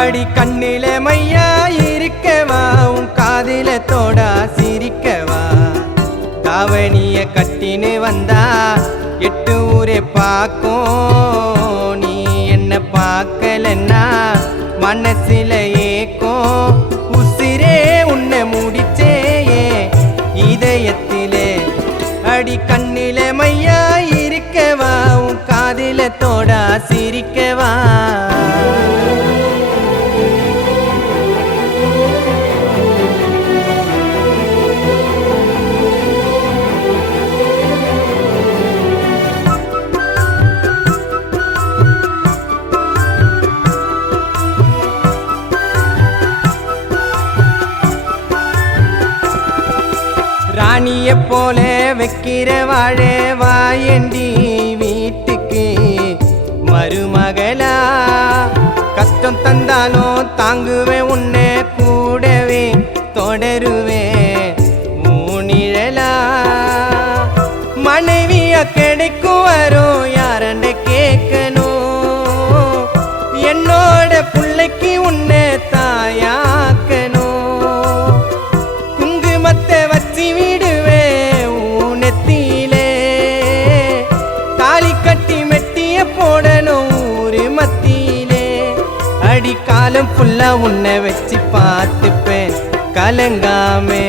அடி கண்ணில மையா இருக்கவா உன் காதில தோடா சிரிக்கவா தாவணிய கட்டின்னு வந்தா 8 ஊரே பார்க்கும் நீ என்ன பார்க்கலன்னா மனசில ஏக்கும் உசிரே உன்னை முடிச்சேயே இதயத்திலே அடி கண்ணில மையா இருக்கவா உன் காதில தோடா சிரிக்கவா ராணிய போல வைக்கிற வாழே வாயண்டி வீட்டுக்கு மருமகளா கஷ்டம் தந்தாலும் தாங்குவேன் உன்னை கூடவே தொடருவேன் மூணிழலா மனைவியா கிடைக்கும் வரும் யாரண்ட கேட்கணும் என்னோட பிள்ளைக்கு உன்னை தாயாக்கணும் குங்குமத்தை வச்சு விடுவேன் ஊனத்திலே தாலி கட்டி மெட்டிய போடணும் ஊரு மத்தியிலே அடி காலம் ஃபுல்லா உன்னை வச்சு பார்த்துப்பேன் கலங்காமே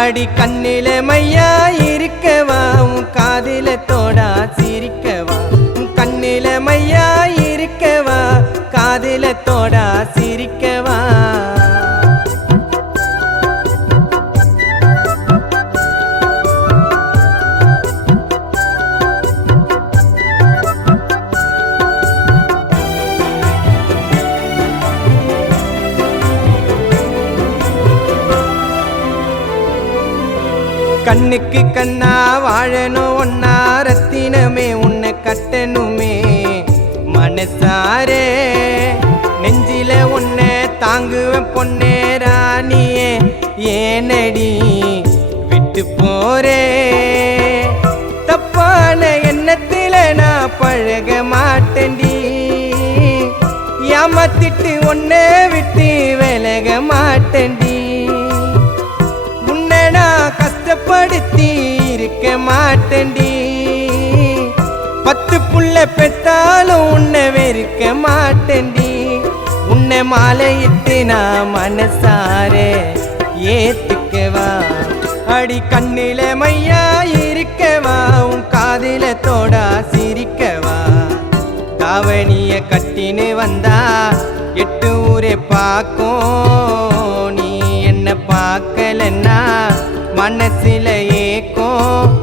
அடி கண்ணில மையா இருக்கவா உன் காதில தோடா சிரிக்கவா உன் கண்ணில மையா இருக்கவா காதில தோடா சிரிக்கவா கண்ணுக்கு கண்ணா வாழணும் ஒன்னா ரத்தினமே உன்னை கட்டணுமே மனசாரே நெஞ்சில உன்னை தாங்குவேன் பொன்னே ராணியே ஏனடி விட்டு போரே தப்பான எண்ணத்தில நான் பழக மாட்டேன்டி ஏமாத்திட்டு உன்னை விட்டு விலக மாட்டேன்டி கஷ்டப்படுத்தி இருக்க மாட்டேன்டி 10 புள்ள பெத்தாலும் உன்னை வெறுக்க மாட்டேன்டி உன்னை மாலையிட்டு நான் மனசாரே ஏத்துக்கவா அடி கண்ணில மையா இருக்கவா உன் காதில தோடா சிரிக்கவா தாவணிய கட்டின்னு வந்தா 8 ஊரே பார்க்கும் நீ என்ன பார்க்கலன்னா மனசில ஏக்கும்